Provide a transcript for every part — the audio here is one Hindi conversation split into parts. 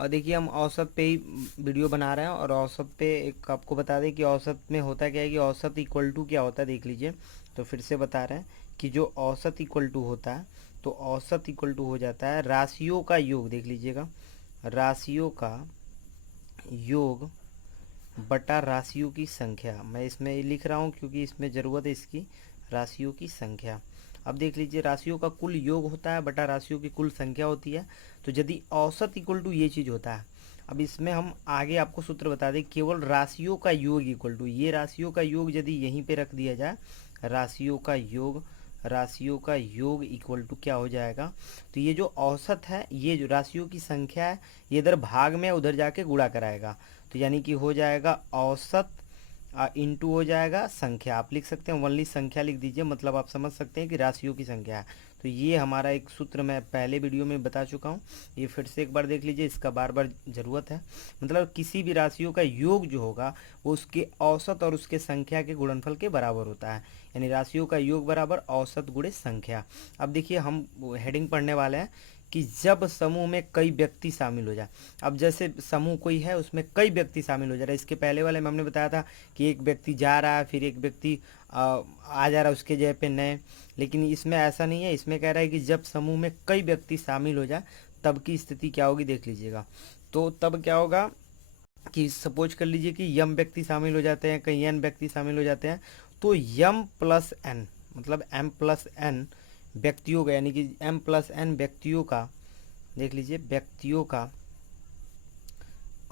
और देखिए हम औसत पे ही वीडियो बना रहे हैं, और औसत पे एक आपको बता दें कि औसत में होता क्या है कि औसत इक्वल टू क्या होता है, देख लीजिए। तो फिर से बता रहे हैं कि जो औसत इक्वल टू होता है, तो औसत इक्वल टू हो जाता है राशियों का योग, देख लीजिएगा, राशियों का योग बटा राशियों की संख्या। मैं इसमें लिख रहा हूँ क्योंकि इसमें ज़रूरत है इसकी, राशियों की संख्या। अब देख लीजिए, राशियों का कुल योग होता है बटा राशियों की कुल संख्या होती है। तो यदि औसत इक्वल टू ये चीज़ होता है, अब इसमें हम आगे आपको सूत्र बता दें, केवल राशियों का योग इक्वल टू, ये राशियों का योग यदि यहीं पे रख दिया जाए, राशियों का योग, राशियों का योग इक्वल टू क्या हो जाएगा, तो ये जो औसत है, ये जो राशियों की संख्या है, ये इधर भाग में उधर जाके गुणा कराएगा। तो यानी कि हो जाएगा औसत इंटू हो जाएगा संख्या। आप लिख सकते हैं ओनली संख्या लिख दीजिए, मतलब आप समझ सकते हैं कि राशियों की संख्या है। तो ये हमारा एक सूत्र मैं पहले वीडियो में बता चुका हूँ, ये फिर से एक बार देख लीजिए, इसका बार बार ज़रूरत है। मतलब किसी भी राशियों का योग जो होगा वो उसके औसत और उसके संख्या के गुणनफल के बराबर होता है, यानी राशियों का योग बराबर औसत गुणे संख्या। अब देखिए हम हेडिंग पढ़ने वाले हैं कि जब समूह में कई व्यक्ति शामिल हो जाए। अब जैसे समूह कोई है, उसमें कई व्यक्ति शामिल हो जा रहे हैं। इसके पहले वाले में हमने बताया था कि एक व्यक्ति जा रहा है, फिर एक व्यक्ति आ जा रहा है उसके जगह पे नए, लेकिन इसमें ऐसा नहीं है। इसमें कह रहा है कि जब समूह में कई व्यक्ति शामिल हो जाए तब की स्थिति क्या होगी, देख लीजिएगा। तो तब क्या होगा कि सपोज कर लीजिए कि यम व्यक्ति शामिल हो जाते हैं, कई एन व्यक्ति शामिल हो जाते हैं, तो यम प्लस एन, मतलब एम प्लस एन व्यक्तियों का, यानी कि एम प्लस एन व्यक्तियों का, देख लीजिए, व्यक्तियों का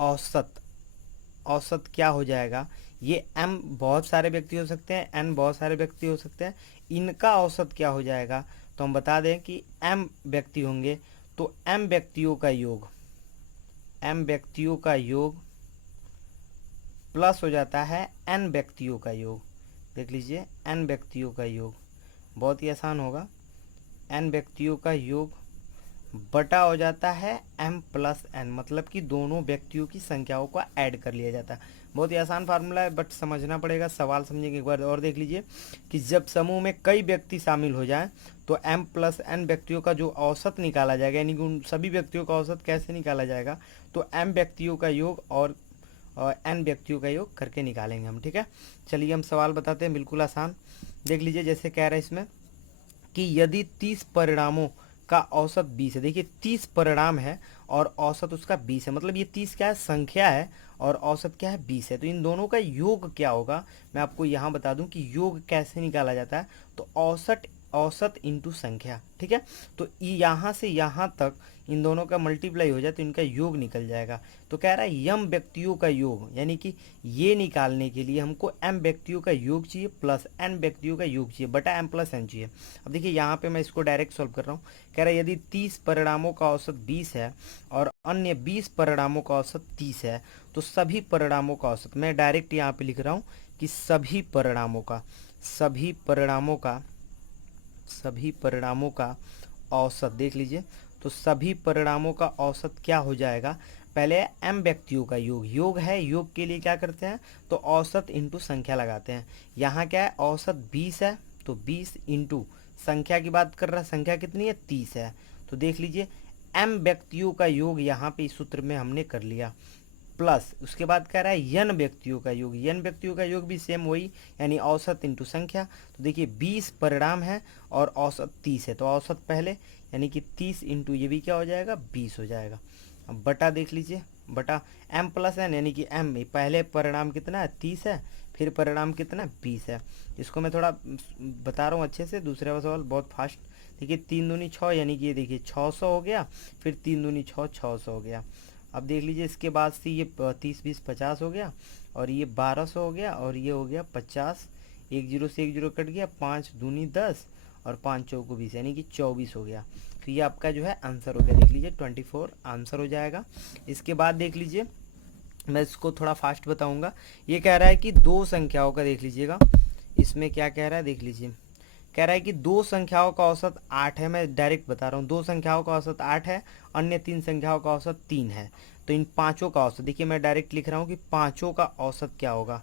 औसत, औसत क्या हो जाएगा, ये एम बहुत सारे व्यक्ति हो सकते हैं, एन बहुत सारे व्यक्ति हो सकते हैं, इनका औसत क्या हो जाएगा। तो हम बता दें कि एम व्यक्ति होंगे, तो एम व्यक्तियों का योग, एम व्यक्तियों का योग प्लस हो जाता है एन व्यक्तियों का योग। देख लीजिए, एन व्यक्तियों का योग बहुत ही आसान होगा, एन व्यक्तियों का योग बटा हो जाता है m प्लस एन, मतलब कि दोनों व्यक्तियों की संख्याओं को ऐड कर लिया जाता है। बहुत ही आसान फार्मूला है, बट समझना पड़ेगा। सवाल समझेंगे एक बार और, देख लीजिए कि जब समूह में कई व्यक्ति शामिल हो जाएं तो m प्लस एन व्यक्तियों का जो औसत निकाला जाएगा, यानी कि उन सभी व्यक्तियों का औसत कैसे निकाला जाएगा, तो m व्यक्तियों का योग और n व्यक्तियों का योग करके निकालेंगे हम, ठीक है। चलिए हम सवाल बताते हैं, बिल्कुल आसान। देख लीजिए, जैसे कह रहा है इसमें कि यदि 30 परिणामों का औसत 20 है, देखिए 30 परिणाम है और औसत उसका 20 है, मतलब ये 30 क्या है, संख्या है, और औसत क्या है, 20 है। तो इन दोनों का योग क्या होगा, मैं आपको यहाँ बता दूं कि योग कैसे निकाला जाता है। तो औसत, औसत इंटू संख्या, ठीक है। तो यहाँ से यहाँ तक इन दोनों का मल्टीप्लाई हो जाए तो इनका योग निकल जाएगा। तो कह रहा है यम व्यक्तियों का योग, यानी कि ये निकालने के लिए हमको एम व्यक्तियों का योग चाहिए प्लस एन व्यक्तियों का योग चाहिए बटा एम प्लस एन चाहिए। अब देखिए यहाँ पे मैं इसको डायरेक्ट सॉल्व कर रहा हूँ। कह रहा है यदि 30 परिणामों का औसत 20 है और अन्य 20 परिणामों का औसत 30 है, तो सभी परिणामों का औसत, मैं डायरेक्ट यहाँ पे लिख रहा हूँ कि सभी परिणामों का, सभी परिणामों का, सभी परिणामों का औसत, देख लीजिए, तो सभी परिणामों का औसत क्या हो जाएगा, पहले एम व्यक्तियों का योग, योग है, योग के लिए क्या करते हैं, तो औसत इंटू संख्या लगाते हैं। यहाँ क्या है, औसत 20 है, तो 20 इंटू संख्या की बात कर रहा है, संख्या कितनी है, 30 है। तो देख लीजिए एम व्यक्तियों का योग यहाँ पे इस सूत्र में हमने कर लिया, प्लस उसके बाद कह रहा है यन व्यक्तियों का योग, यन व्यक्तियों का योग भी सेम वही, यानी औसत इंटू संख्या। तो देखिए 20 परिणाम है और औसत 30 है, तो औसत पहले, यानी कि 30 इंटू ये भी क्या हो जाएगा, 20 हो जाएगा। अब बटा देख लीजिए, बटा m प्लस एन, यानी कि m पहले परिणाम कितना है, 30 है, फिर परिणाम कितना है, 20 है। इसको मैं थोड़ा बता रहा हूँ अच्छे से, दूसरे वाला सवाल बहुत फास्ट। देखिए 3 दूनी 6, यानी कि ये देखिए 600 हो गया, फिर 3 दूनी 6, 600 हो गया। अब देख लीजिए इसके बाद से ये 30 20 50 हो गया, और ये 1200 हो गया, और ये हो गया 50, एक जीरो से एक जीरो कट गया, 5 दूनी 10 और 5 चौको 20, यानी कि 24 हो गया। तो ये आपका जो है आंसर हो गया, देख लीजिए 24 आंसर हो जाएगा। इसके बाद देख लीजिए, मैं इसको थोड़ा फास्ट बताऊंगा। ये कह रहा है कि दो संख्याओं का, देख लीजिएगा इसमें क्या कह रहा है, देख लीजिए, कह रहा है कि दो संख्याओं का औसत 8 है, मैं डायरेक्ट बता रहा हूँ, दो संख्याओं का औसत 8 है, अन्य तीन संख्याओं का औसत 3 है। तो इन पांचों का औसत, देखिए मैं डायरेक्ट लिख रहा हूँ कि पांचों का औसत क्या होगा।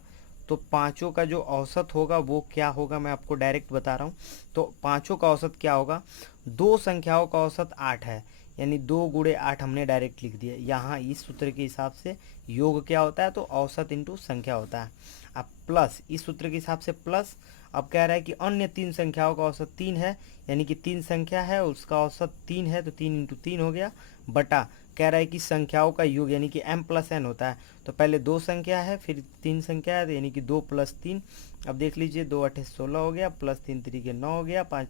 तो पांचों का जो औसत होगा वो क्या होगा, मैं आपको डायरेक्ट बता रहा हूँ। तो पांचों का औसत क्या होगा, दो संख्याओं का औसत 8 है, यानी 2 × 8 हमने डायरेक्ट लिख दिया। यहाँ इस सूत्र के हिसाब से योग क्या होता है, तो औसत इंटू संख्या होता है। अब प्लस इस सूत्र के हिसाब से प्लस, अब कह रहा है कि अन्य 3 संख्याओं का औसत 3 है, यानी कि 3 संख्या है उसका औसत 3 है, तो 3 × 3 हो गया, बटा कह रहा है कि संख्याओं का योग यानी कि m + n होता है। तो पहले 2 संख्या है फिर 3 संख्या है, यानी कि 2 + 3। अब देख लीजिए 2 × 8 = 16 हो गया, प्लस 3 × 3 = 9 हो गया, 5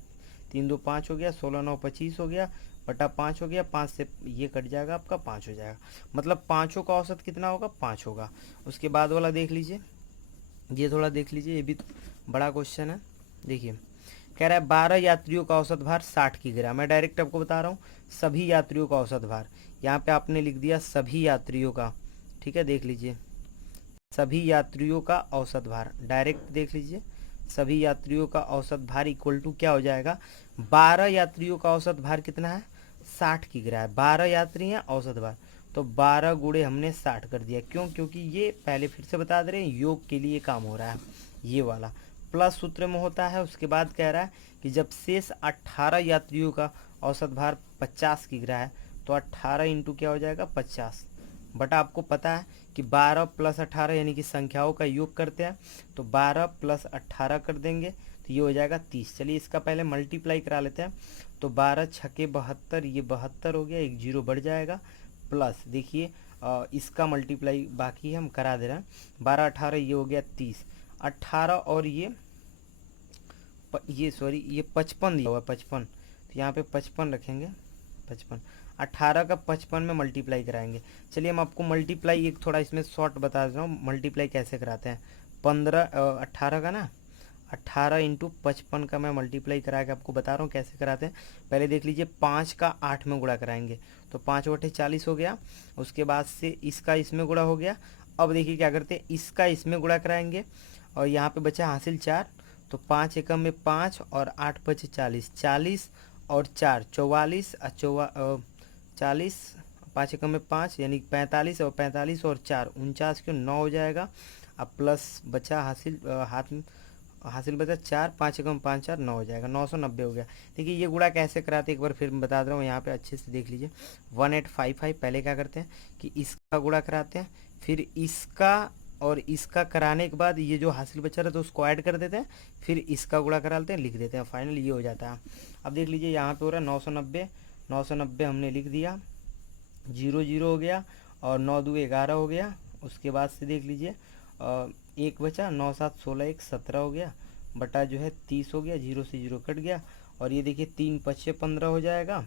3 × 2 = 5 हो गया, 16 × 9 = 25 हो गया, बटा 5 हो गया। 5 से ये कट जाएगा आपका, 5 हो जाएगा। मतलब पाँचों का औसत कितना होगा, 5 होगा। उसके बाद वाला देख लीजिए, ये थोड़ा देख लीजिए, ये भी बड़ा क्वेश्चन है। देखिए कह रहा है 12 यात्रियों का औसत भार 60 किग्रा। मैं डायरेक्ट आपको बता रहा हूँ सभी यात्रियों का औसत भार, यहाँ पे आपने लिख दिया सभी यात्रियों का, ठीक है। देख लीजिए सभी यात्रियों का औसत भार, डायरेक्ट देख लीजिए सभी यात्रियों का औसत भार इक्वल टू क्या हो जाएगा, 12 यात्रियों का औसत भार कितना है, 60 किग्रा है। 12 यात्री हैं, औसत भार, तो 12 गुणे हमने 60 कर दिया। क्यों, क्योंकि ये पहले फिर से बता दे रहे हैं योग के लिए काम हो रहा है ये वाला, प्लस सूत्र में होता है। उसके बाद कह रहा है कि जब शेष 18 यात्रियों का औसत भार 50 किग्रा है, तो 18 इंटू क्या हो जाएगा, 50, बटा आपको पता है कि 12 + 18 यानी कि संख्याओं का योग करते हैं, तो 12 + 18 कर देंगे तो ये हो जाएगा 30। चलिए इसका पहले मल्टीप्लाई करा लेते हैं। तो 12 × 6 = 72, ये 72 हो गया, एक जीरो बढ़ जाएगा, प्लस देखिए इसका मल्टीप्लाई बाकी है, हम करा दे रहे हैं। 12 × 18 ये हो गया 30, 18 और ये सॉरी ये 55 दिया हुआ है, 55, तो यहाँ पे 55 रखेंगे, 55, 18 का 55 में मल्टीप्लाई कराएंगे। चलिए हम आपको मल्टीप्लाई एक थोड़ा इसमें शॉर्ट बता रहा हूँ, मल्टीप्लाई कैसे कराते हैं। 18 का ना, 18 × 55 का मैं मल्टीप्लाई करा के आपको बता रहा हूँ कैसे कराते हैं। पहले देख लीजिए 5 का 8 में गुणा कराएंगे, तो 5 × 8 = 40 हो गया। उसके बाद से इसका इसमें गुणा हो गया। अब देखिए क्या करते हैं, इसका इसमें गुणा कराएंगे, और यहाँ पे बचा हासिल 4, तो 5 एकम में 5 और 8 × 5 = 40, 40 और 4 44, 40, 5 एकम में 5 यानी 45, और 45 और 4 49, क्यों 9 हो जाएगा। अब प्लस बचा हासिल हासिल बचा 4, 5 एकम 5 4 9 हो जाएगा, 990 हो गया। देखिए ये गुणा कैसे कराते हैं एक बार फिर बता दे रहा हूँ, यहाँ पे अच्छे से देख लीजिए। 1855 पहले क्या करते हैं कि इसका गुणा कराते हैं, फिर इसका और इसका कराने के बाद ये जो हासिल बचा रहा है तो उसको ऐड कर देते हैं, फिर इसका गुणा करा लेते हैं, लिख देते हैं, फाइनल ये हो जाता है। अब देख लीजिए यहाँ पे हो रहा है 990, 990 हमने लिख दिया, 0 0 हो गया, और 9 2 11 हो गया। उसके बाद से देख लीजिए एक बचा, 9 7 16 1 17 हो गया, बटा जो है 30 हो गया, 0 से 0 कट गया, और ये देखिए 3 × 5 = 15 हो जाएगा,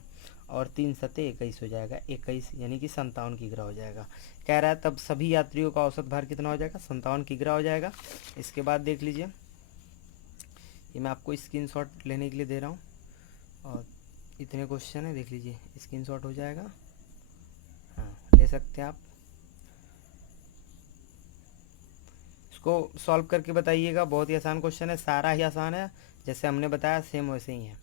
और 3 × 7 = 21 हो जाएगा, 21 यानी कि 57 किग्रा हो जाएगा। कह रहा है तब सभी यात्रियों का औसत भार कितना हो जाएगा, 57 किग्रा हो जाएगा। इसके बाद देख लीजिए, ये मैं आपको स्क्रीनशॉट लेने के लिए दे रहा हूँ, और इतने क्वेश्चन है, देख लीजिए स्क्रीनशॉट हो जाएगा, हाँ ले सकते हैं आप। इसको सॉल्व करके बताइएगा, बहुत ही आसान क्वेश्चन है, सारा ही आसान है, जैसे हमने बताया सेम वैसे ही है।